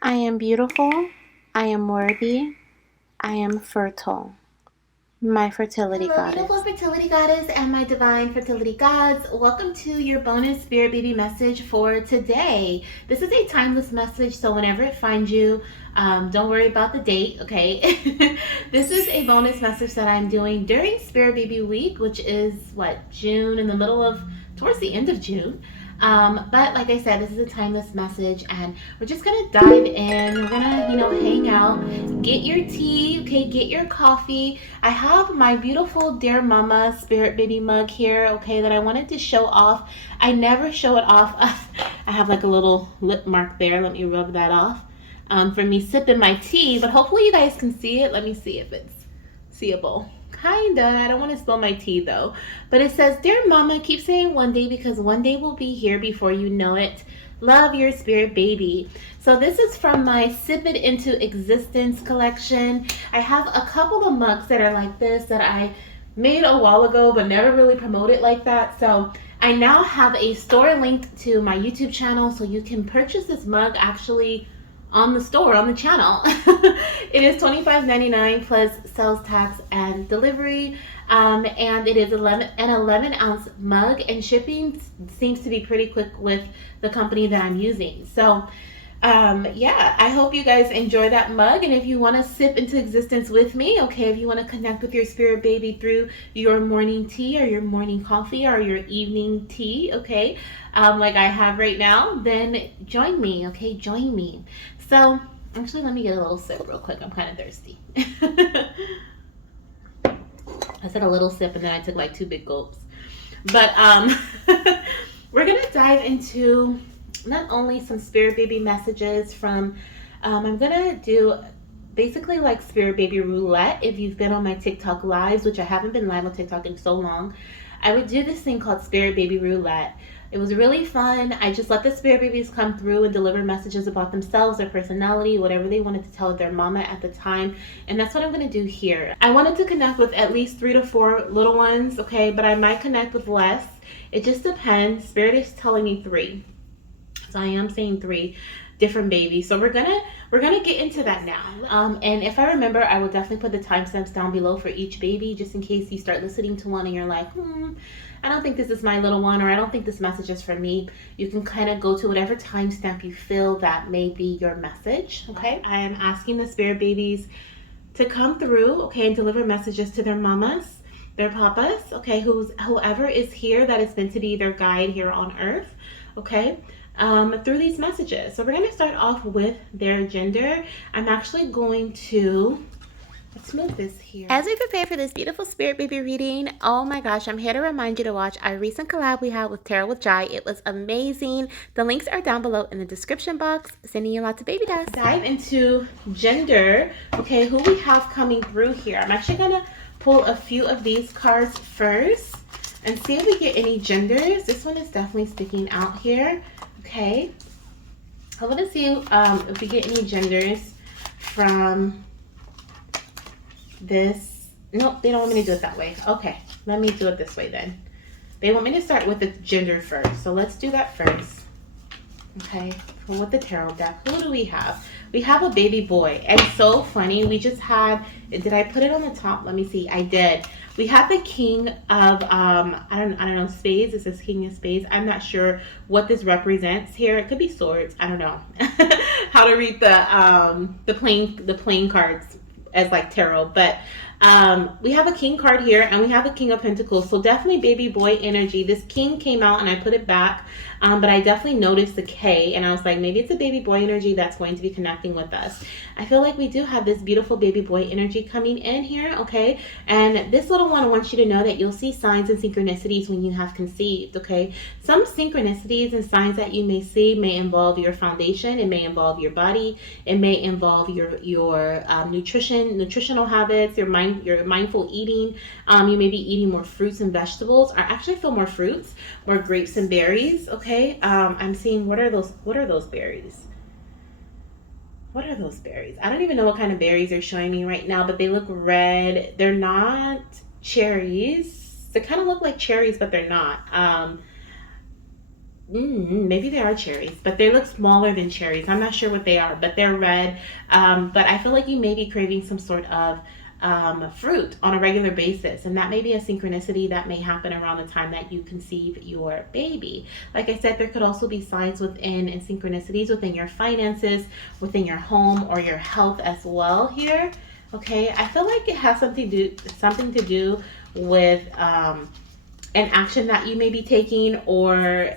I am beautiful. I am worthy. I am fertile. My fertility Hello, goddess. beautiful fertility goddess and my divine fertility gods. Welcome to your bonus spirit baby message for today. This is a timeless message, so whenever it finds you, don't worry about the date, okay? This is a bonus message that I'm doing during Spirit Baby Week, which is what, June, in the middle of, towards the end of June. But like I said, this is a timeless message, and we're just gonna dive in. We're gonna, hang out, get your tea, okay, get your coffee. I have my beautiful Dear Mama Spirit Baby mug here, okay, that I wanted to show off. I never show it off. I have like a little lip mark there. Let me rub that off for me sipping my tea, but hopefully you guys can see it. Let me see if it's seeable. Kinda. I don't want to spill my tea though. But it says, Dear Mama, keep saying one day because one day will be here before you know it. Love, your spirit baby. So this is from my Sip It Into Existence collection. I have a couple of mugs that are like this that I made a while ago but never really promoted like that. So I now have a store linked to my YouTube channel, so you can purchase this mug actually on the store, on the channel. It is $25.99 plus sales tax and delivery. And it is an 11-ounce mug, and shipping seems to be pretty quick with the company that I'm using. So yeah, I hope you guys enjoy that mug. And if you want to sip into existence with me, okay, if you want to connect with your spirit baby through your morning tea or your morning coffee or your evening tea, okay, like I have right now, then join me, okay, join me. So actually, let me get a little sip real quick. I'm kind of thirsty. I said a little sip and then I took like 2 big gulps. But we're gonna dive into not only some spirit baby messages from I'm gonna do basically like spirit baby roulette. If you've been on my TikTok lives, which I haven't been live on TikTok in so long, I would do this thing called spirit baby roulette. It was really fun. I just let the spirit babies come through and deliver messages about themselves, their personality, whatever they wanted to tell their mama at the time. And that's what I'm going to do here. I wanted to connect with at least 3 to 4 little ones, okay, but I might connect with less. It just depends. Spirit is telling me 3. So I am saying 3 different babies. So we're gonna get into that now. And if I remember, I will definitely put the timestamps down below for each baby, just in case you start listening to one and you're like, I don't think this is my little one, or I don't think this message is for me. You can kind of go to whatever timestamp you feel that may be your message. Okay, I am asking the spirit babies to come through, okay, and deliver messages to their mamas, their papas, okay, whoever is here that is meant to be their guide here on earth, okay, through these messages. So we're going to start off with their gender. I'm actually going to, let's move this here. As we prepare for this beautiful spirit baby reading, oh my gosh, I'm here to remind you to watch our recent collab we had with Tarot with Jai. It was amazing. The links are down below in the description box. Sending you lots of baby dust. Dive into gender, okay, who we have coming through here. I'm actually going to pull a few of these cards first and see if we get any genders. This one is definitely sticking out here. Okay, I want to see if we get any genders from this. Nope, they don't want me to do it that way. Okay, let me do it this way then. They want me to start with the gender first, so let's do that first. Okay, so with the tarot deck, who do we have? We have a baby boy, and so funny. We just had, did I put it on the top? Let me see. I did. We have the king of I don't know, spades. It says king of spades. I'm not sure what this represents here. It could be swords. I don't know how to read the plain cards as like tarot, but we have a king card here and we have a king of pentacles, so definitely baby boy energy. This king came out and I put it back, but I definitely noticed the K and I was like, maybe it's a baby boy energy that's going to be connecting with us. I feel like we do have this beautiful baby boy energy coming in here, okay? And this little one wants you to know that you'll see signs and synchronicities when you have conceived, okay? Some synchronicities and signs that you may see may involve your foundation, it may involve your body, it may involve your nutritional habits, your mindful eating. You may be eating more fruits and vegetables. I actually feel more fruits, more grapes and berries, okay? I'm seeing, what are those berries? What are those berries? I don't even know what kind of berries they're showing me right now, but they look red. They're not cherries. They kind of look like cherries, but they're not. maybe they are cherries, but they look smaller than cherries. I'm not sure what they are, but they're red. But I feel like you may be craving some sort of fruit on a regular basis, and that may be a synchronicity that may happen around the time that you conceive your baby. Like I said, there could also be signs within and synchronicities within your finances, within your home, or your health as well here. Okay, I feel like it has something to do with an action that you may be taking, or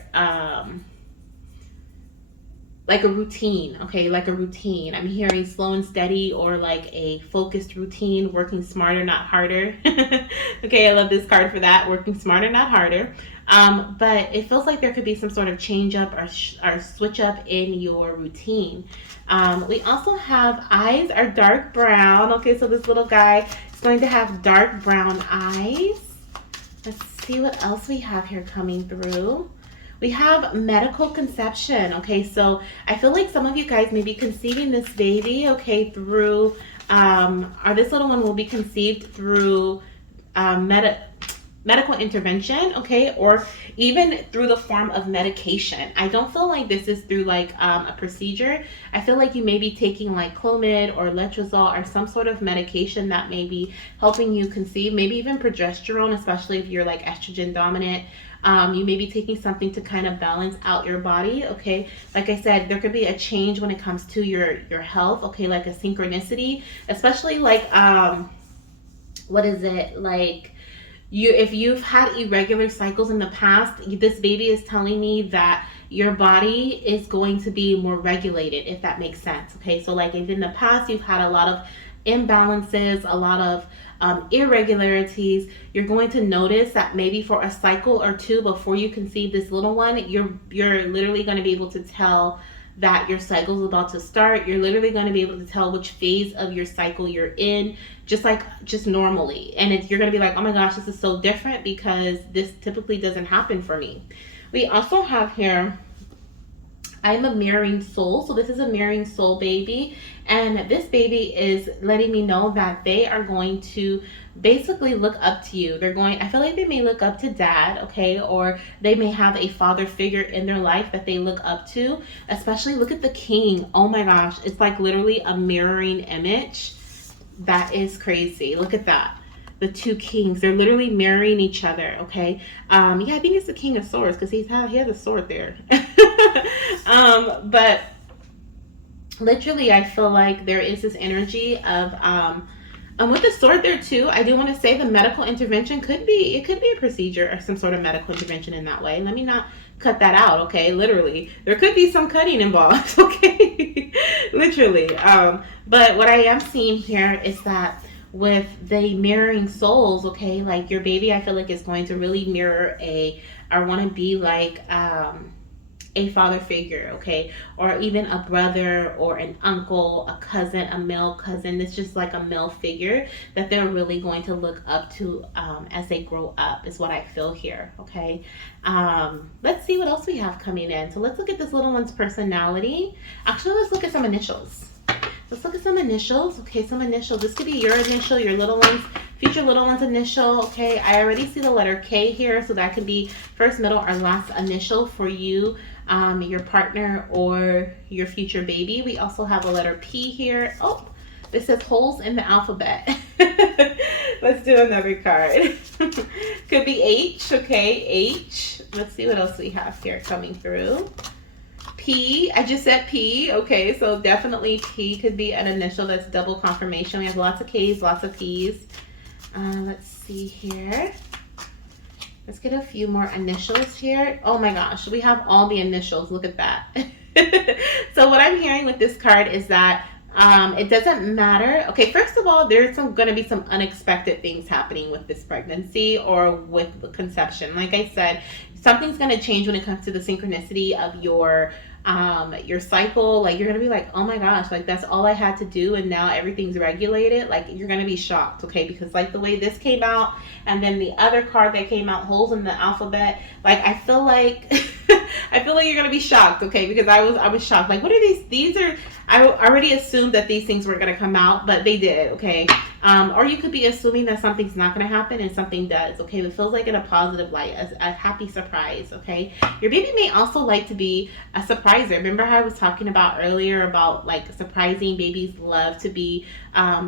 like a routine. Okay, like a routine. I'm hearing slow and steady, or like a focused routine, working smarter, not harder. Okay, I love this card for that, working smarter, not harder. But it feels like there could be some sort of change up, or switch up in your routine. We also have eyes are dark brown. Okay, so this little guy is going to have dark brown eyes. Let's see what else we have here coming through. We have medical conception. Okay, so I feel like some of you guys may be conceiving this baby, okay, through, or this little one will be conceived through medical intervention, okay, or even through the form of medication. I don't feel like this is through like a procedure. I feel like you may be taking like Clomid or Letrozole or some sort of medication that may be helping you conceive, maybe even progesterone, especially if you're like estrogen dominant. You may be taking something to kind of balance out your body, okay? Like I said, there could be a change when it comes to your health, okay? Like a synchronicity, especially like, what is it? Like, if you've had irregular cycles in the past, this baby is telling me that your body is going to be more regulated, if that makes sense, okay? So like if in the past you've had a lot of imbalances, a lot of irregularities, you're going to notice that maybe for a cycle or two before you conceive this little one, you're literally going to be able to tell that your cycle is about to start. You're literally going to be able to tell which phase of your cycle you're in, just normally. And you're going to be like, oh my gosh, this is so different because this typically doesn't happen for me. We also have here, I'm a mirroring soul. So this is a mirroring soul baby. And this baby is letting me know that they are going to basically look up to you. I feel like they may look up to dad, okay? Or they may have a father figure in their life that they look up to. Especially look at the king. Oh my gosh. It's like literally a mirroring image. That is crazy. Look at that. The two kings, they're literally mirroring each other, okay? Yeah, I think it's the King of Swords because he has a sword there. But literally, I feel like there is this energy of, and with the sword there too, I do want to say the medical intervention could be a procedure or some sort of medical intervention in that way. Let me not cut that out, okay? Literally, there could be some cutting involved, okay? Literally. But what I am seeing here is that with the mirroring souls, okay, like your baby, I feel like is going to really mirror or want to be like a father figure, okay, or even a brother or an uncle, a cousin, a male cousin. It's just like a male figure that they're really going to look up to as they grow up, is what I feel here, okay. Let's see what else we have coming in. So let's look at this little one's personality. Actually, let's look at some initials. Let's look at some initials. Okay, some initials. This could be your initial, your little one's, future little one's initial. Okay, I already see the letter K here, so that could be first, middle, or last initial for you, your partner, or your future baby. We also have a letter P here. Oh, this says holes in the alphabet. Let's do another card. Could be H. Okay, H. Let's see what else we have here coming through. P, I just said P, okay, so definitely P could be an initial. That's double confirmation. We have lots of K's, lots of P's. Let's see here. Let's get a few more initials here. Oh my gosh, we have all the initials. Look at that. So what I'm hearing with this card is that it doesn't matter. Okay, first of all, there's going to be some unexpected things happening with this pregnancy or with the conception. Like I said, something's going to change when it comes to the synchronicity of your cycle. Like you're gonna be like, oh my gosh, like that's all I had to do and now everything's regulated. Like you're gonna be shocked, okay? Because like the way this came out and then the other card that came out, holes in the alphabet, like I feel like I feel like you're gonna be shocked, okay? Because I was shocked. Like, what are these? These are, I already assumed that these things were gonna come out, but they did, okay? Or you could be assuming that something's not going to happen and something does. Okay, it feels like in a positive light, a happy surprise. Okay, your baby may also like to be a surpriser. Remember how I was talking about earlier about like surprising babies love to be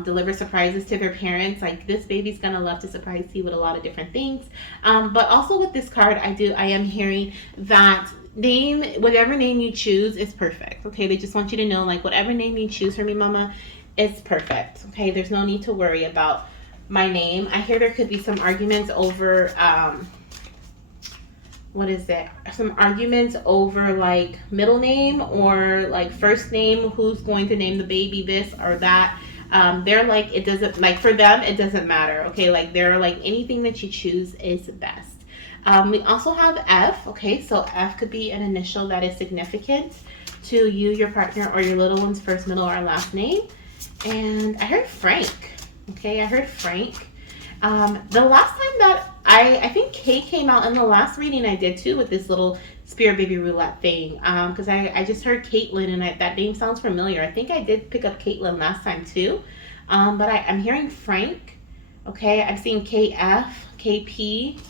deliver surprises to their parents. Like this baby's gonna love to surprise you with a lot of different things. But also with this card, I am hearing that whatever name you choose is perfect. Okay, they just want you to know, like, whatever name you choose for me, mama, it's perfect. Okay, there's no need to worry about my name. I hear there could be some arguments over what is it? Some arguments over like middle name or like first name, who's going to name the baby this or that. They're like, it doesn't, like, for them it doesn't matter. Okay, like they're like, anything that you choose is best. We also have F. Okay, so F could be an initial that is significant to you, your partner, or your little one's first, middle, or last name. And I heard Frank. Okay, I heard Frank. The last time that I think Kate came out in the last reading I did too with this little Spirit Baby Roulette thing. Because I just heard Caitlin and that name sounds familiar. I think I did pick up Caitlin last time too. But I'm hearing Frank. Okay, I'm seeing KF, KP.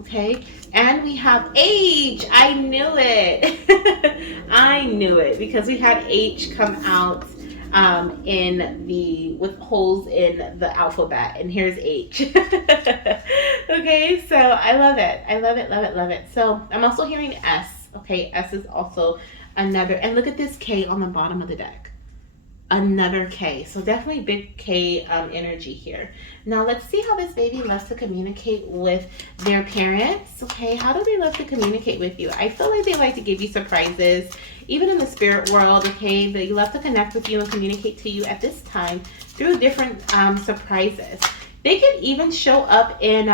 Okay, and we have H. I knew it. I knew it because we had H come out with holes in the alphabet, and here's H. Okay, so I love it. I love it, love it, love it. So I'm also hearing S. Okay, S is also another, and look at this K on the bottom of the deck. Another K. So definitely big K energy here. Now let's see how this baby loves to communicate with their parents. Okay, how do they love to communicate with you? I feel like they like to give you surprises, even in the spirit world. Okay, they love to connect with you and communicate to you at this time through different surprises. They could even show up in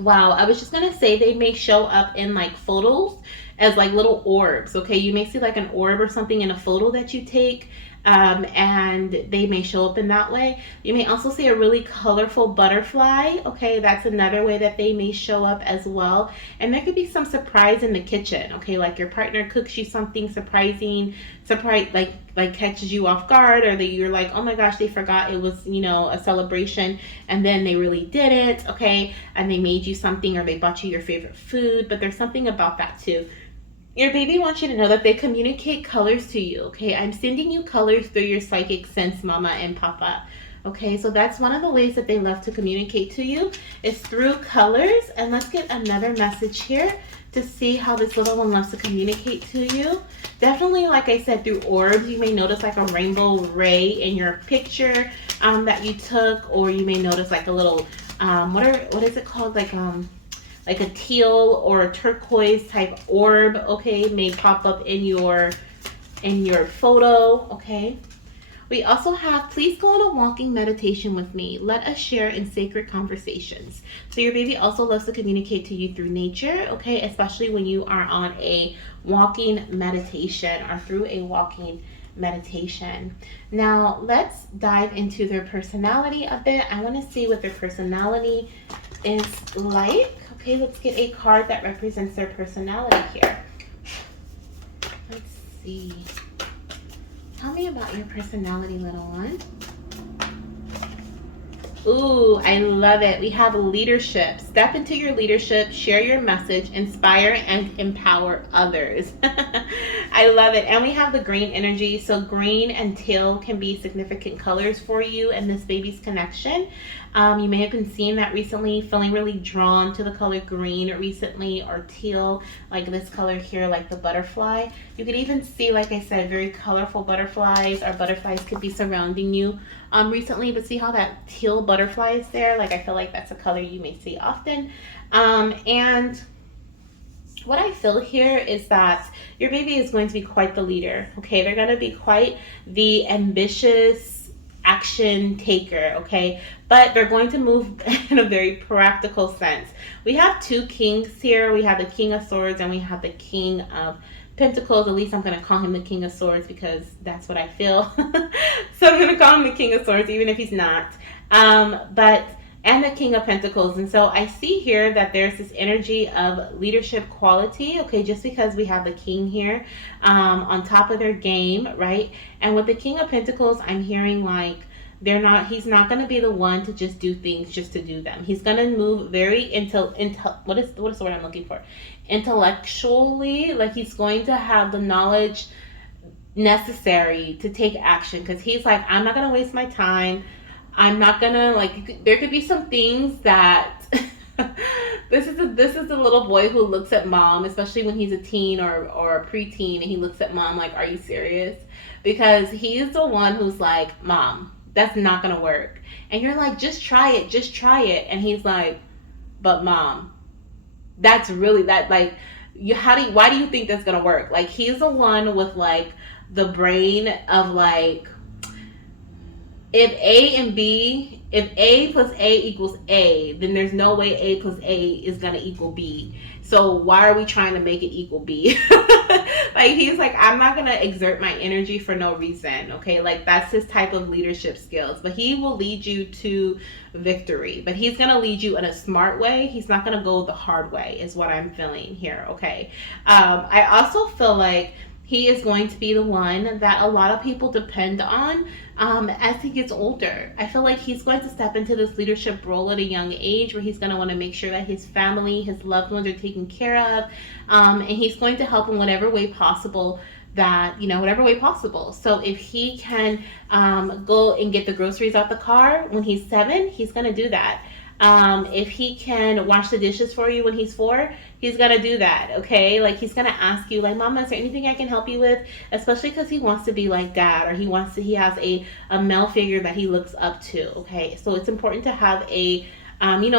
wow, I was just gonna say they may show up in like photos as like little orbs. Okay, you may see like an orb or something in a photo that you take, and they may show up in that way. You may also see a really colorful butterfly. Okay, that's another way that they may show up as well. And there could be some surprise in the kitchen. Okay, like your partner cooks you something surprising, like catches you off guard, or that you're like, oh my gosh, they forgot it was, a celebration, and then they really didn't. Okay, and they made you something, or they bought you your favorite food. But there's something about that too. Your baby wants you to know that they communicate colors to you. Okay, I'm sending you colors through your psychic sense, mama and papa. Okay, so that's one of the ways that they love to communicate to you, is through colors. And let's get another message here to see how this little one loves to communicate to you. Definitely, like I said, through orbs. You may notice like a rainbow ray in your picture that you took, or you may notice like a little what is it called, like a teal or a turquoise type orb. Okay, may pop up in your photo. Okay, we also have, please go on a walking meditation with me. Let us share in sacred conversations. So your baby also loves to communicate to you through nature. Okay, especially when you are on a walking meditation or through a walking meditation. Now let's dive into their personality a bit. I want to see what their personality is like. Okay, let's get a card that represents their personality here. Let's see. Tell me about your personality, little one. Ooh, I love it. We have leadership. Step into your leadership, share your message, inspire and empower others. I love it. And we have the green energy. So green and teal can be significant colors for you and this baby's connection. You may have been seeing that recently, feeling really drawn to the color green recently, or teal, like this color here, like the butterfly. You could even see, like I said, very colorful butterflies, or butterflies could be surrounding you recently. But see how that teal butterfly is there? Like, I feel like that's a color you may see often. And what I feel here is that your baby is going to be quite the leader. Okay, they're going to be quite the ambitious action taker. Okay, but they're going to move in a very practical sense. We have two kings here. We have the King of Swords and we have the King of Pentacles. At least I'm going to call him the King of Swords because that's what I feel. So I'm going to call him the King of Swords even if he's not. And the King of Pentacles. And so I see here that there's this energy of leadership quality. Okay, just because we have the King here on top of their game, right? And with the King of Pentacles, I'm hearing like He's not going to be the one to just do things just to do them. He's going to move very what is the word I'm looking for? Intellectually, like he's going to have the knowledge necessary to take action, because he's like, I'm not going to waste my time. I'm not going to, like, there could be some things that this is a little boy who looks at mom, especially when he's a teen or a preteen, and he looks at mom like, are you serious? Because he's the one who's like, mom, that's not gonna work. And you're like, just try it. And he's like, but mom, that's really that, like, why do you think that's gonna work? Like, he's the one with like the brain of like, if A plus A equals A, then there's no way A plus A is gonna equal B. So why are we trying to make it equal B? Like, he's like, I'm not gonna exert my energy for no reason. Okay, like, that's his type of leadership skills. But he will lead you to victory. But he's gonna lead you in a smart way. He's not gonna go the hard way, is what I'm feeling here. Okay. I also feel like he is going to be the one that a lot of people depend on as he gets older. I feel like he's going to step into this leadership role at a young age, where he's going to want to make sure that his family, his loved ones are taken care of, and he's going to help in whatever way possible whatever way possible. So if he can go and get the groceries out the car when he's 7, he's going to do that. If he can wash the dishes for you when he's 4, he's gonna do that. Okay, like, he's gonna ask you, like, mama, is there anything I can help you with? Especially because he wants to be like dad, or he has a male figure that he looks up to. Okay, so it's important to have a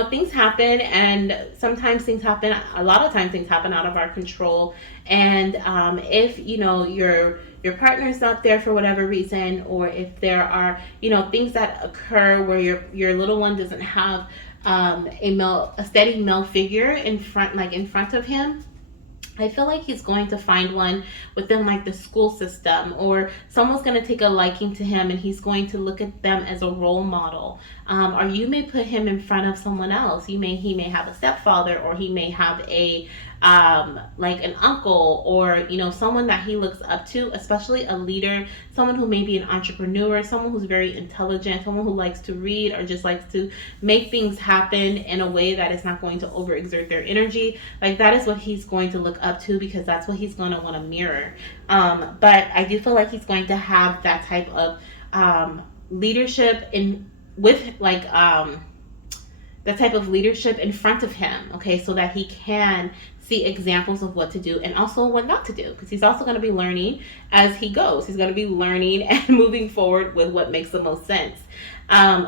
things happen, and sometimes things happen, a lot of times things happen out of our control. And if your partner is not there for whatever reason, or if there are things that occur where your little one doesn't have a steady male figure in front of him, I feel like he's going to find one within like the school system, or someone's going to take a liking to him and he's going to look at them as a role model. Or you may put him in front of someone else. He may have a stepfather, or he may have a like an uncle, or someone that he looks up to, especially a leader, someone who may be an entrepreneur, someone who's very intelligent, someone who likes to read, or just likes to make things happen in a way that is not going to overexert their energy. Like, that is what he's going to look up to, because that's what he's going to want to mirror. But I do feel like he's going to have that type of leadership that type of leadership in front of him, okay, so that he can see examples of what to do and also what not to do, because he's also going to be learning as he goes. He's going to be learning and moving forward with what makes the most sense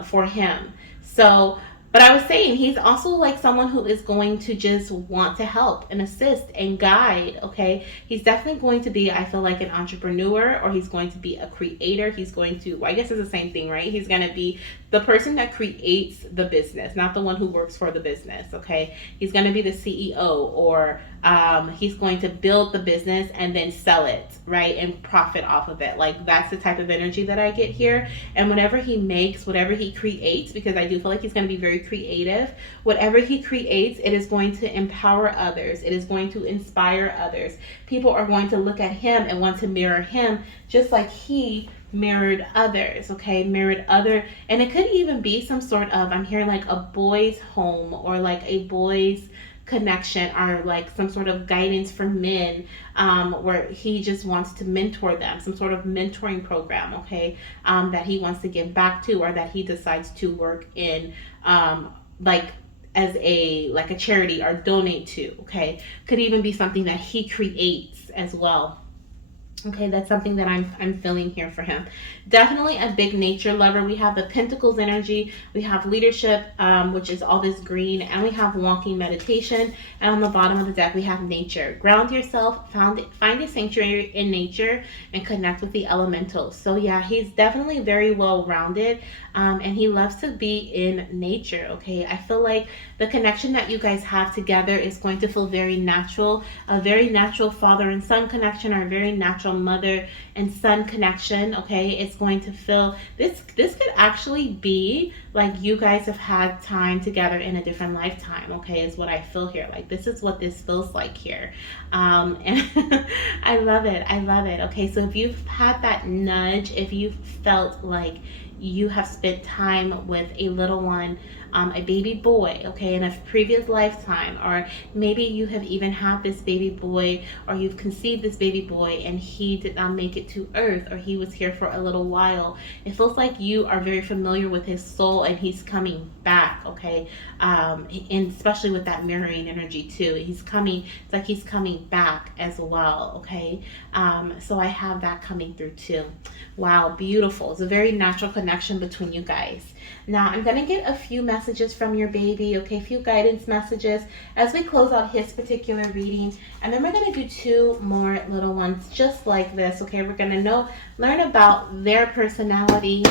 for him. So, but I was saying, he's also like someone who is going to just want to help and assist and guide, okay? He's definitely going to be, I feel like, an entrepreneur, or he's going to be a creator. He's going to, well, I guess it's the same thing, right? He's going to be the person that creates the business, not the one who works for the business, okay? He's going to be the CEO, or he's going to build the business and then sell it, right? And profit off of it. Like, that's the type of energy that I get here. And whatever he creates, because I do feel like he's going to be very creative, whatever he creates, it is going to empower others. It is going to inspire others. People are going to look at him and want to mirror him, just like he mirrored others, okay? And it could even be some sort of, I'm hearing like a boys' home, or like a boys' connection, or like some sort of guidance for men, where he just wants to mentor them, some sort of mentoring program, okay, that he wants to give back to, or that he decides to work in, like as a charity, or donate to, okay? Could even be something that he creates as well. Okay, that's something that I'm feeling here for him. Definitely a big nature lover. We have the Pentacles energy. We have leadership, which is all this green, and we have walking meditation. And on the bottom of the deck, we have nature. Ground yourself, find a sanctuary in nature, and connect with the elementals. So yeah, he's definitely very well rounded, and he loves to be in nature. Okay, I feel like the connection that you guys have together is going to feel very natural, a very natural father and son connection, or a very natural mother and son connection. Okay, it's going to feel, this could actually be like you guys have had time together in a different lifetime. Okay, is what I feel here. Like, this is what this feels like here, and I love it. Okay, so if you've had that nudge, if you've felt like you have spent time with a little one, a baby boy, okay, in a previous lifetime, or maybe you have even had this baby boy, or you've conceived this baby boy and he did not make it to earth, or he was here for a little while. It feels like you are very familiar with his soul and he's coming back, okay, and especially with that mirroring energy too. He's coming, it's like he's coming back as well, okay. So I have that coming through too. Wow, beautiful. It's a very natural connection between you guys. Now I'm going to get a few messages from your baby, okay, a few guidance messages as we close out his particular reading. And then we're going to do two more little ones just like this, okay. We're going to learn about their personality,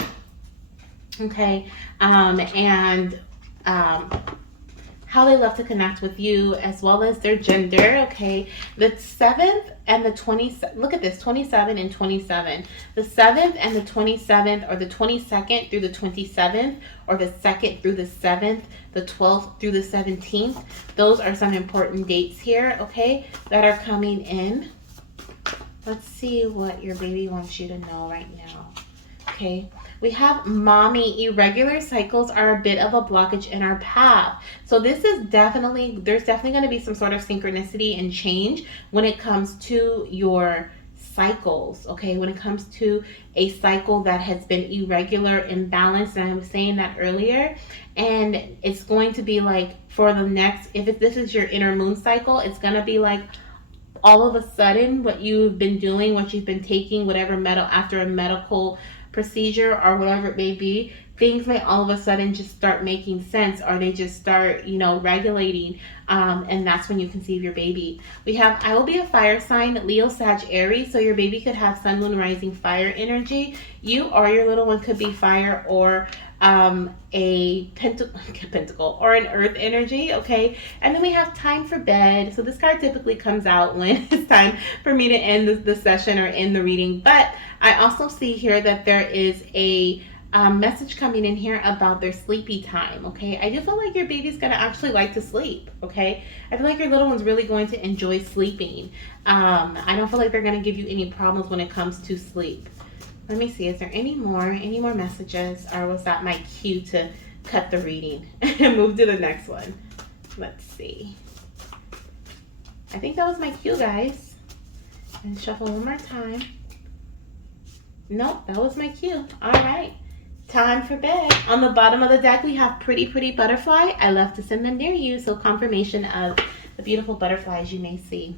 okay, and how they love to connect with you, as well as their gender, okay. The 7th and the 27th, look at this, 27 and 27. The 7th and the 27th, or the 22nd through the 27th, or the 2nd through the 7th, the 12th through the 17th. Those are some important dates here, okay, that are coming in. Let's see what your baby wants you to know right now, okay. We have mommy, irregular cycles are a bit of a blockage in our path. So this is definitely, there's definitely going to be some sort of synchronicity and change when it comes to your cycles, okay? When it comes to a cycle that has been irregular, imbalanced, and I was saying that earlier, and it's going to be like for the next, this is your inner moon cycle, it's going to be like all of a sudden what you've been doing, what you've been taking, whatever after a medical procedure or whatever it may be, things may all of a sudden just start making sense, or they just start, regulating, and that's when you conceive your baby. We have, I will be a fire sign, Leo, Sag, Aries, so your baby could have sun, moon, rising fire energy. You or your little one could be fire, or a pentacle or an earth energy, okay. And then we have time for bed. So this card typically comes out when it's time for me to end the session or end the reading, but I also see here that there is a message coming in here about their sleepy time, okay. I do feel like your baby's gonna actually like to sleep, okay. I feel like your little one's really going to enjoy sleeping. I don't feel like they're gonna give you any problems when it comes to sleep. Let me see, is there any more messages, or was that my cue to cut the reading and move to the next one? Let's see. I think that was my cue, guys. And shuffle one more time. Nope, that was my cue. All right, time for bed. On the bottom of the deck, we have pretty, pretty butterfly. I love to send them near you, so confirmation of the beautiful butterflies you may see.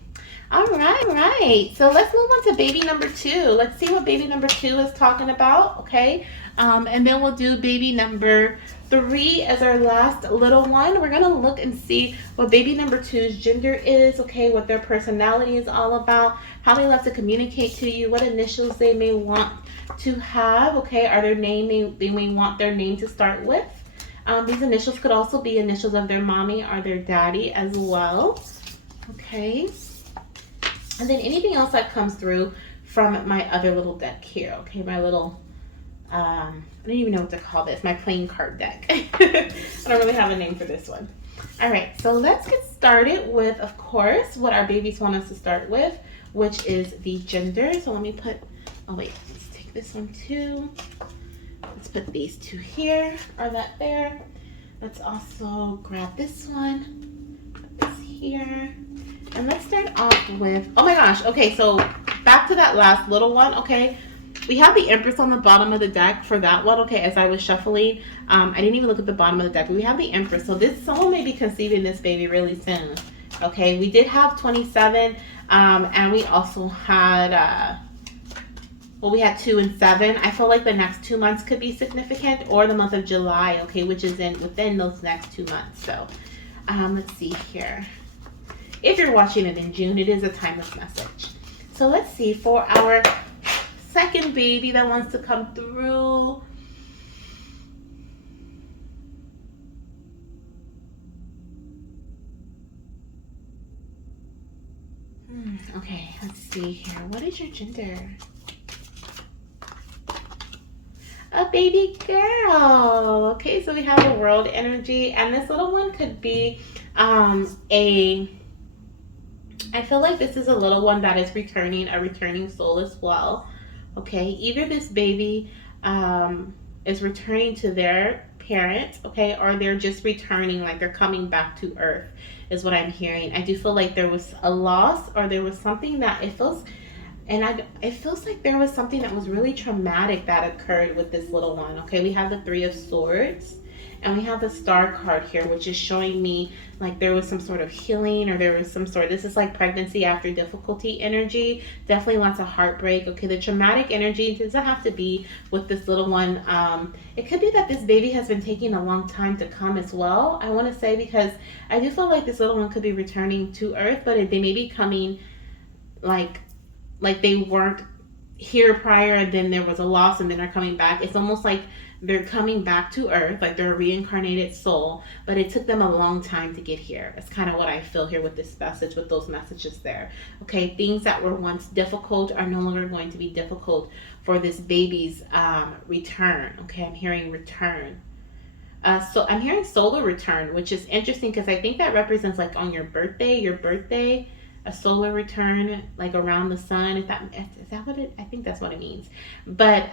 All right. So let's move on to baby number 2. Let's see what baby number 2 is talking about, okay? And then we'll do baby number 3 as our last little one. We're gonna look and see what baby number 2's gender is, okay? What their personality is all about, how they love to communicate to you, what initials they may want to have, okay? Are they may want their name to start with. These initials could also be initials of their mommy or their daddy as well, okay? And then anything else that comes through from my other little deck here, okay? My little, I don't even know what to call this, my playing card deck. I don't really have a name for this one. All right, so let's get started with, of course, what our babies want us to start with, which is the gender. So let me put, oh wait, let's take this one too. Let's put these two here, or that there. Let's also grab this one, put this here. And let's start off with, oh my gosh, okay, so back to that last little one, okay? We have the Empress on the bottom of the deck for that one, okay, as I was shuffling. I didn't even look at the bottom of the deck, but we have the Empress. So someone may be conceiving this baby really soon, okay? We did have 27, and we also had, we had 2 and 7. I feel like the next 2 months could be significant, or the month of July, okay, which is within those next 2 months. So let's see here. If you're watching it in June, it is a timeless message. So let's see, for our second baby that wants to come through. Okay, let's see here. What is your gender? A baby girl. Okay, so we have a world energy, and this little one could be I feel like this is a little one that is a returning soul as well. Okay, either this baby is returning to their parent, okay, or they're just returning, like they're coming back to earth, is what I'm hearing. I do feel like there was a loss, or there was something that it feels, it feels like there was something that was really traumatic that occurred with this little one. Okay, we have the Three of Swords, and we have the Star card here, which is showing me like there was some sort of healing, or there was some sort, this is like pregnancy after difficulty energy. Definitely lots of heartbreak. Okay, the traumatic energy doesn't have to be with this little one. It could be that this baby has been taking a long time to come as well, I want to say, because I do feel like this little one could be returning to earth, but they may be coming like they weren't here prior, and then there was a loss, and then they're coming back. It's almost like they're coming back to earth, like they're a reincarnated soul, but it took them a long time to get here. It's kind of what I feel here with this message, with those messages there. Okay, things that were once difficult are no longer going to be difficult for this baby's return. Okay, I'm hearing return. So I'm hearing solar return, which is interesting because I think that represents like on your birthday, a solar return, like around the sun. Is that what it? I think that's what it means. But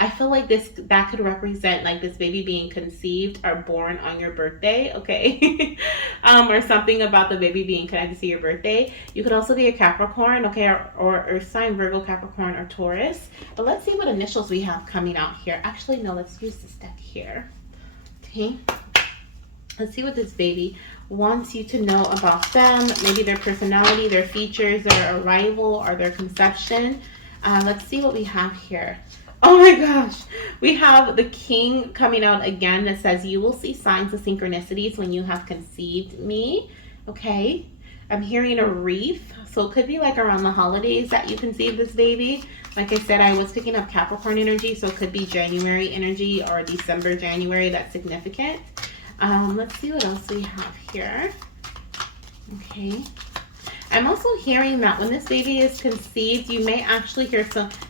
I feel like that could represent like this baby being conceived or born on your birthday, okay? Or something about the baby being connected to your birthday. You could also be a Capricorn, okay, or Earth sign, Virgo, Capricorn, or Taurus. But let's see what initials we have coming out here. Actually, no, let's use this deck here. Okay. Let's see what this baby wants you to know about them. Maybe their personality, their features, their arrival, or their conception. Let's see what we have here. Oh my gosh. We have the King coming out again that says, you will see signs of synchronicities when you have conceived me. Okay. I'm hearing a wreath. So it could be like around the holidays that you conceive this baby. Like I said, I was picking up Capricorn energy. So it could be January energy or December, January. That's significant. Let's see what else we have here. Okay. I'm also hearing that when this baby is conceived, you may actually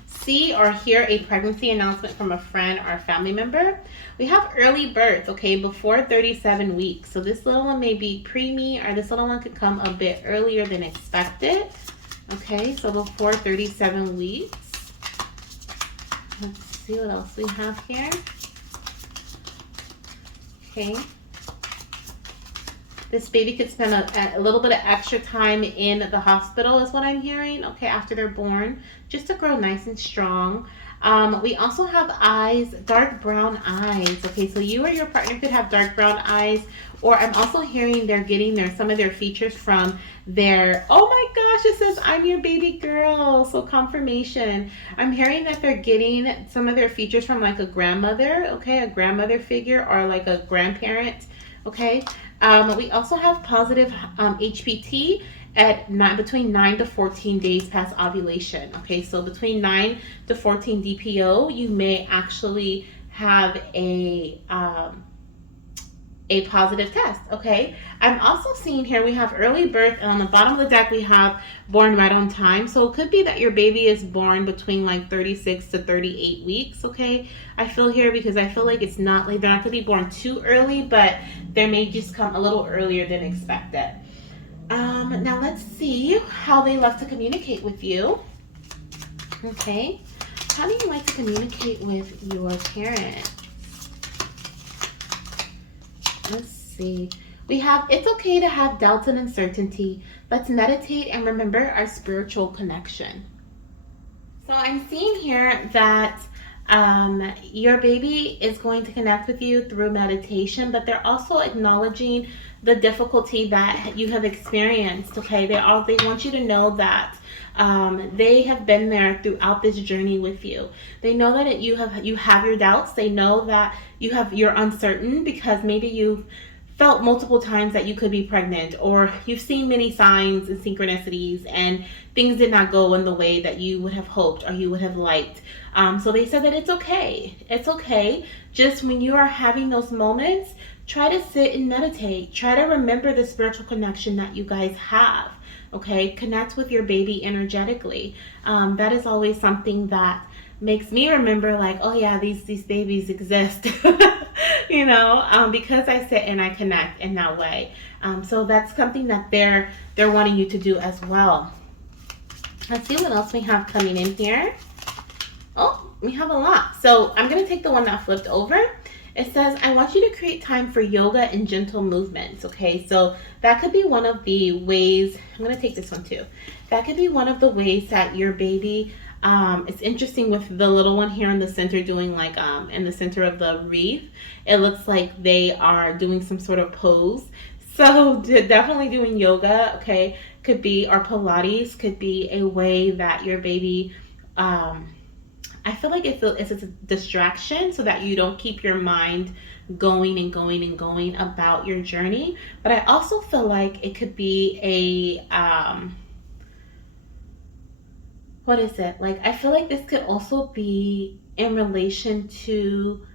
see or hear a pregnancy announcement from a friend or a family member. We have early birth, okay, before 37 weeks. So this little one may be preemie, or this little one could come a bit earlier than expected. Okay, so before 37 weeks. Let's see what else we have here. Okay. This baby could spend a little bit of extra time in the hospital is what I'm hearing, okay, after they're born, just to grow nice and strong. We also have eyes, dark brown eyes, okay, so you or your partner could have dark brown eyes, or I'm also hearing they're getting some of their features from their, oh my gosh, it says, I'm your baby girl, so confirmation. I'm hearing that they're getting some of their features from like a grandmother, okay, a grandmother figure, or like a grandparent, okay. We also have positive HPT at between 9 to 14 days past ovulation. Okay, so between 9 to 14 DPO, you may actually have a positive test. Okay, I'm also seeing here we have early birth, and on the bottom of the deck we have born right on time. So it could be that your baby is born between like 36 to 38 weeks. Okay, I feel here, because I feel like it's not like they're not going to be born too early, but they may just come a little earlier than expected. Now let's see how they love to communicate with you. Okay, how do you like to communicate with your parents? Let's see. We have, it's okay to have doubts and uncertainty. Let's meditate and remember our spiritual connection. So I'm seeing here that your baby is going to connect with you through meditation, but they're also acknowledging the difficulty that you have experienced. Okay, they want you to know that they have been there throughout this journey with you. They know that you have your doubts. They know that you're uncertain, because maybe you felt multiple times that you could be pregnant, or you've seen many signs and synchronicities, and things did not go in the way that you would have hoped or you would have liked. So they said that it's okay. It's okay. Just when you are having those moments, try to sit and meditate. Try to remember the spiritual connection that you guys have. Okay, connect with your baby energetically. That is always something that makes me remember, like, oh yeah, these babies exist. You know, because I sit and I connect in that way. So that's something that they're wanting you to do as well. Let's see what else we have coming in here. Oh, we have a lot. So I'm going to take the one that flipped over. It says, I want you to create time for yoga and gentle movements. Okay, so that could be one of the ways. I'm going to take this one too. That could be one of the ways that your baby, it's interesting with the little one here in the center doing like in the center of the wreath. It looks like they are doing some sort of pose. So definitely doing yoga, okay, could be, or Pilates could be a way that your baby, I feel like it's a distraction so that you don't keep your mind going and going and going about your journey. But I also feel like it could be what is it? Like, I feel like this could also be in relation to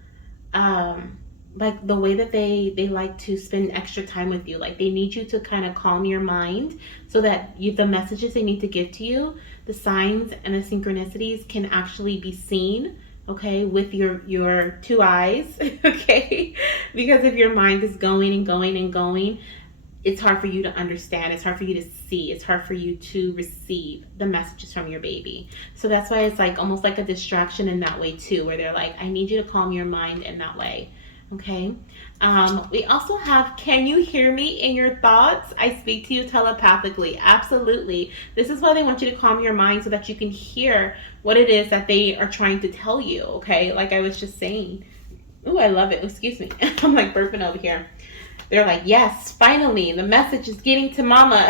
um like the way that they like to spend extra time with you. Like they need you to kind of calm your mind so that the messages they need to give to you, the signs and the synchronicities can actually be seen, okay, with your two eyes. Okay, because if your mind is going and going and going, it's hard for you to understand, it's hard for you to see, it's hard for you to receive the messages from your baby. So that's why it's like almost like a distraction in that way too, where they're like, I need you to calm your mind in that way. Okay. We also have, can you hear me in your thoughts? I speak to you telepathically. Absolutely. This is why they want you to calm your mind so that you can hear what it is that they are trying to tell you. Okay. Like I was just saying. Ooh, I love it. Excuse me. I'm like burping over here. They're like, yes, finally, the message is getting to mama.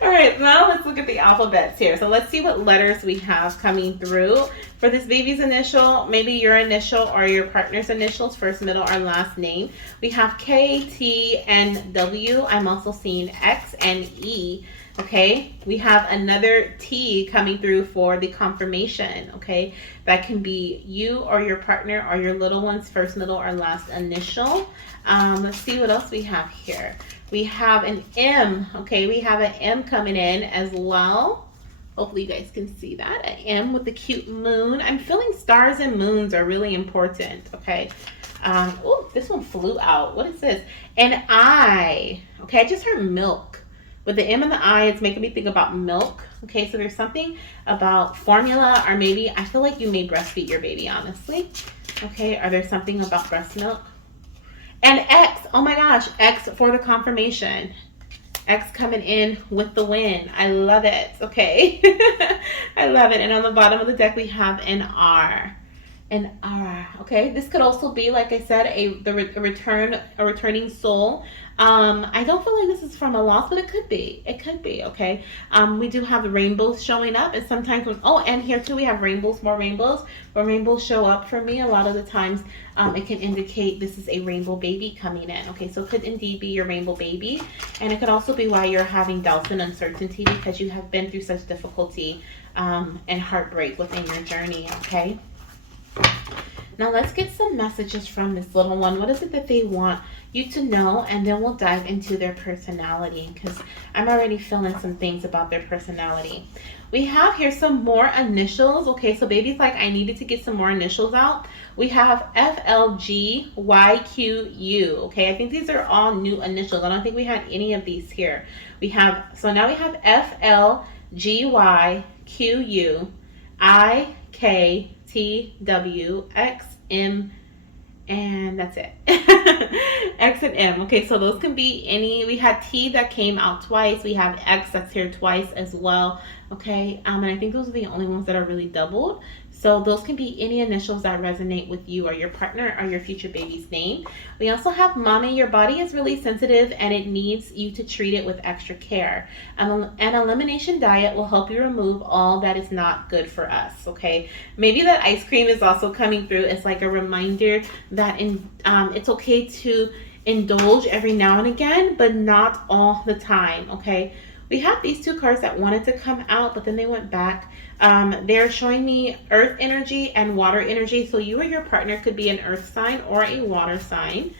All right, now let's look at the alphabets here. So let's see what letters we have coming through for this baby's initial, maybe your initial or your partner's initials, first, middle, or last name. We have K, T, and W. I'm also seeing X and E. Okay, we have another T coming through for the confirmation. Okay, that can be you or your partner or your little one's first, middle, or last initial. Let's see what else we have here. We have an M. Okay, we have an M coming in as well. Hopefully you guys can see that. An M with the cute moon. I'm feeling stars and moons are really important. Okay. Oh, this one flew out. What is this? An I. Okay, I just heard milk. With the M and the I, it's making me think about milk. Okay, so there's something about formula, or maybe I feel like you may breastfeed your baby, honestly. Okay, are there something about breast milk? And X, oh my gosh, X for the confirmation. X coming in with the win. I love it. Okay. I love it. And on the bottom of the deck, we have an R. An R. Okay. This could also be, like I said, a returning soul. I don't feel like this is from a loss, but it could be. It could be. Okay. We do have the rainbows showing up, and sometimes and here too we have rainbows, more rainbows. When rainbows show up for me, a lot of the times, it can indicate this is a rainbow baby coming in. Okay, so it could indeed be your rainbow baby, and it could also be why you're having doubts and uncertainty because you have been through such difficulty and heartbreak within your journey. Okay. Now let's get some messages from this little one. What is it that they want you to know? And then we'll dive into their personality because I'm already feeling some things about their personality. We have here some more initials. Okay, so baby's like, I needed to get some more initials out. We have FLGYQU. Okay, I think these are all new initials. I don't think we had any of these here. So now we have FLGYQU, IKTWXM, and that's it. X and M. Okay, so those can be any. We had T that came out twice. We have X that's here twice as well. Okay, and I think those are the only ones that are really doubled. So those can be any initials that resonate with you or your partner or your future baby's name. We also have Mommy. Your body is really sensitive and it needs you to treat it with extra care. An elimination diet will help you remove all that is not good for us. Okay, maybe that ice cream is also coming through. It's like a reminder that it's okay to indulge every now and again, but not all the time. Okay. We have these two cards that wanted to come out, but then they went back. They're showing me earth energy and water energy. So you or your partner could be an earth sign or a water sign.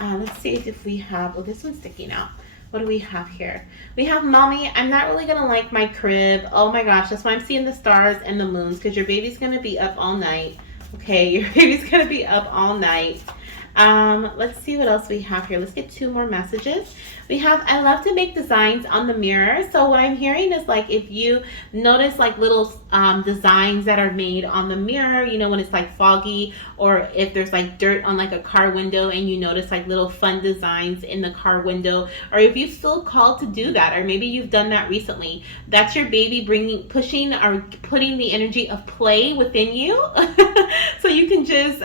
Let's see if we have, oh, this one's sticking out. What do we have here? We have Mommy. I'm not really going to like my crib. Oh my gosh, that's why I'm seeing the stars and the moons because your baby's going to be up all night. Okay, your baby's going to be up all night. Let's see what else we have here. Let's get 2 more messages. We have, I love to make designs on the mirror. So what I'm hearing is like if you notice like little designs that are made on the mirror, you know, when it's like foggy, or if there's like dirt on like a car window and you notice like little fun designs in the car window, or if you feel called to do that, or maybe you've done that recently, that's your baby pushing or putting the energy of play within you. So you can just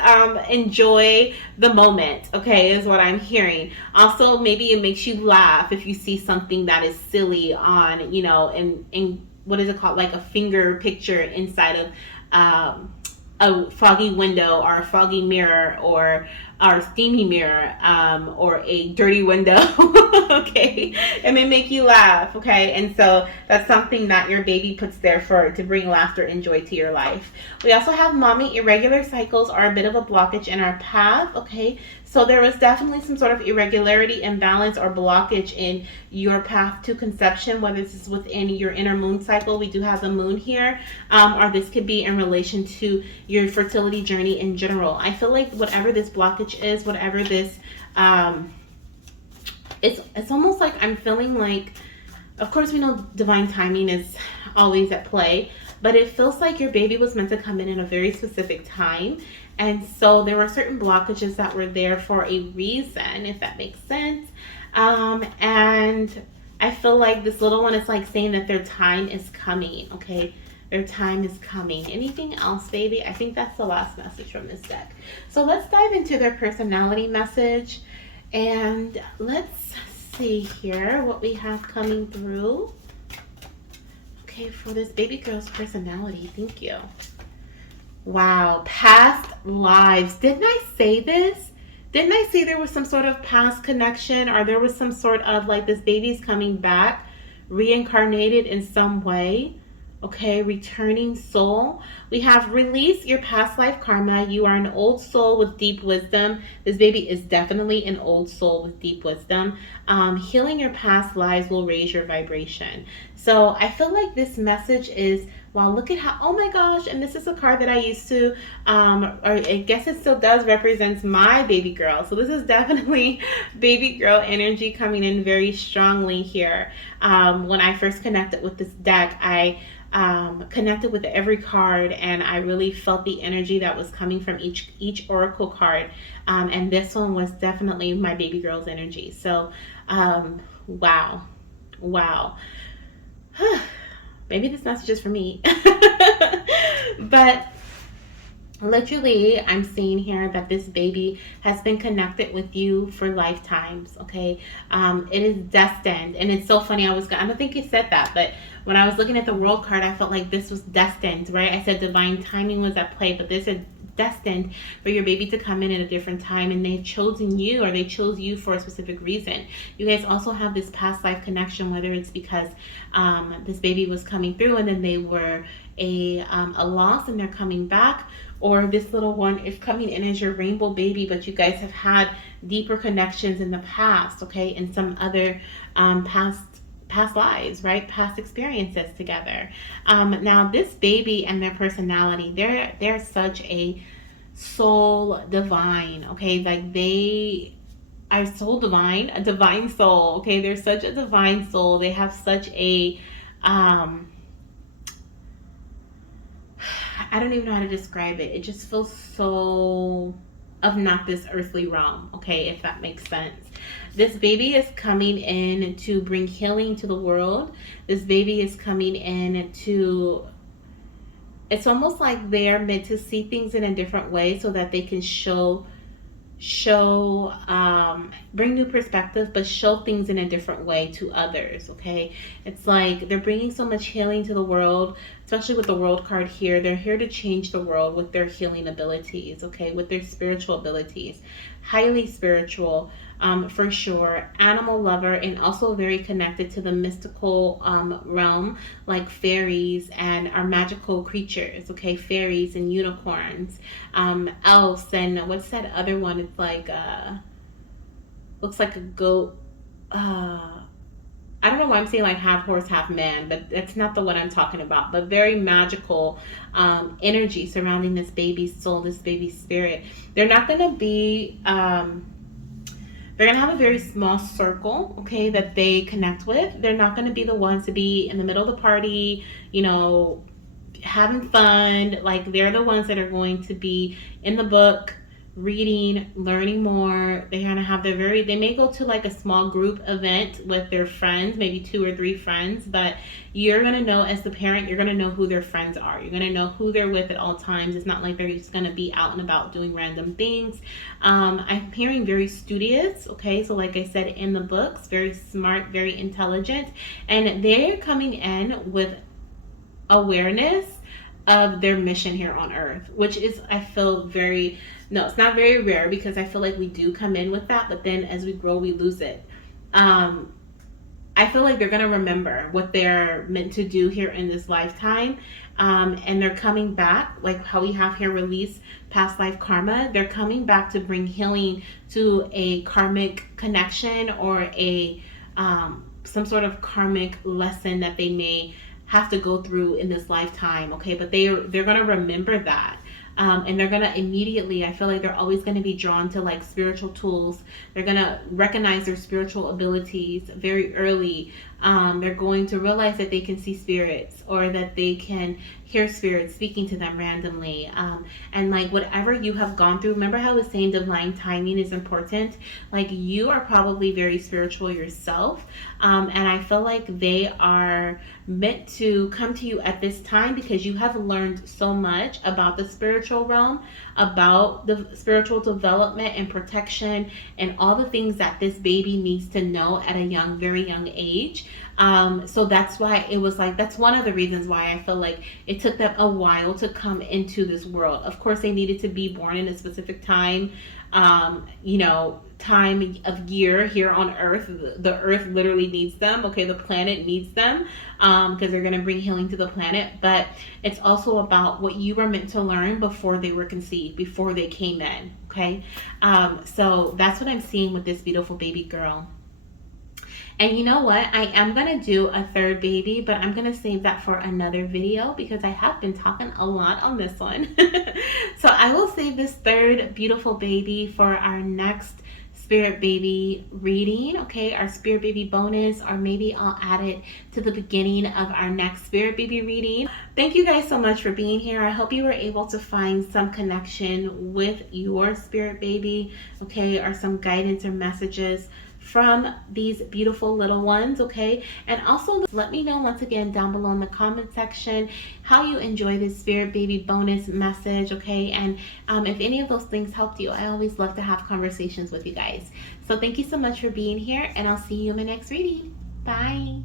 enjoy the moment, okay, is what I'm hearing. Also, maybe it makes you laugh if you see something that is silly on, you know, in what is it called, like a finger picture inside of a foggy window or a foggy mirror or steamy mirror, or a dirty window. Okay, it may make you laugh. Okay, and so that's something that your baby puts there for to bring laughter and joy to your life. We also have mommy irregular cycles are a bit of a blockage in our path. Okay, so there was definitely some sort of irregularity, imbalance, or blockage in your path to conception, whether this is within your inner moon cycle. We do have the moon here, or this could be in relation to your fertility journey in general. I feel like whatever this blockage is, whatever this, it's almost like I'm feeling like, of course, we know divine timing is always at play, but it feels like your baby was meant to come in a very specific time. And so there were certain blockages that were there for a reason, if that makes sense. And I feel like this little one is like saying that their time is coming, okay? Their time is coming. Anything else, baby? I think that's the last message from this deck. So let's dive into their personality message. And let's see here what we have coming through. Okay, for this baby girl's personality. Thank you. Wow, past lives. Didn't I say this? Didn't I say there was some sort of past connection, or there was some sort of like this baby's coming back, reincarnated in some way? Okay, returning soul. We have release your past life karma. You are an old soul with deep wisdom. This baby is definitely an old soul with deep wisdom. Healing your past lives will raise your vibration. So I feel like this message is, wow, look at how, oh my gosh, and this is a card that I used to, or I guess it still does, represents my baby girl. So this is definitely baby girl energy coming in very strongly here. When I first connected with this deck, I connected with every card, and I really felt the energy that was coming from each oracle card, and this one was definitely my baby girl's energy. So wow. Maybe this message is for me. But literally, I'm seeing here that this baby has been connected with you for lifetimes. Okay, it is destined, and it's so funny. I don't think you said that, but when I was looking at the world card, I felt like this was destined, right? I said divine timing was at play, but this is destined for your baby to come in at a different time, and they've chosen you, or they chose you for a specific reason. You guys also have this past life connection, whether it's because this baby was coming through and then they were a loss and they're coming back, or this little one is coming in as your rainbow baby, but you guys have had deeper connections in the past, okay, in some other past lives, right? Past experiences together. Now this baby and their personality, they're such a soul divine, okay? Like they are soul divine, a divine soul, okay? They're such a divine soul. They have such a I don't even know how to describe it. It just feels so of not this earthly realm, okay, if that makes sense. This baby is coming in to bring healing to the world. This baby is coming in to, it's almost like they're meant to see things in a different way so that they can bring new perspective, but show things in a different way to others, okay? It's like they're bringing so much healing to the world, especially with the world card here. They're here to change the world with their healing abilities, okay, with their spiritual abilities. Highly spiritual, for sure. Animal lover, and also very connected to the mystical realm, like fairies and our magical creatures, okay? Fairies and unicorns, elves, and what's that other one? It's like looks like a goat. I don't know why I'm saying like half horse, half man, but that's not the one I'm talking about. But very magical energy surrounding this baby's soul, this baby's spirit. They're not going to be, they're going to have a very small circle, okay, that they connect with. They're not going to be the ones to be in the middle of the party, you know, having fun. Like they're the ones that are going to be in the book, reading, learning more. They're gonna have their they may go to like a small group event with their friends, maybe 2 or 3 friends, but you're gonna know as the parent, you're gonna know who their friends are. You're gonna know who they're with at all times. It's not like they're just gonna be out and about doing random things. I'm hearing very studious, okay, so like I said in the books, very smart, very intelligent, and they're coming in with awareness of their mission here on earth, which is, I feel, very, no, it's not very rare, because I feel like we do come in with that, but then as we grow we lose it. um I feel like they're going to remember what they're meant to do here in this lifetime. And they're coming back, like how we have here release past life karma. They're coming back to bring healing to a karmic connection, or a some sort of karmic lesson that they may have to go through in this lifetime. Okay, but they're going to remember that. And they're gonna immediately, I feel like they're always gonna be drawn to like spiritual tools. They're gonna recognize their spiritual abilities very early. They're going to realize that they can see spirits, or that they can hear spirits speaking to them randomly. And like whatever you have gone through, remember how I was saying divine timing is important? Like you are probably very spiritual yourself. And I feel like they are meant to come to you at this time, because you have learned so much about the spiritual realm, about the spiritual development and protection, and all the things that this baby needs to know at a young, very young age. So that's why it was like, that's one of the reasons why I feel like it took them a while to come into this world. Of course, they needed to be born in a specific time, you know, time of year here on earth. The earth literally needs them, okay, the planet needs them, because they're going to bring healing to the planet. But it's also about what you were meant to learn before they were conceived, before they came in, okay. So that's what I'm seeing with this beautiful baby girl. And you know what? I am going to do a third baby, but I'm going to save that for another video, because I have been talking a lot on this one. So I will save this third beautiful baby for our next spirit baby reading, okay, our spirit baby bonus, or maybe I'll add it to the beginning of our next spirit baby reading. Thank you guys so much for being here. I hope you were able to find some connection with your spirit baby, okay, or some guidance or messages from these beautiful little ones, okay. And also let me know once again down below in the comment section how you enjoy this spirit baby bonus message, okay. And if any of those things helped you, I always love to have conversations with you guys. So thank you so much for being here, and I'll see you in my next reading. Bye.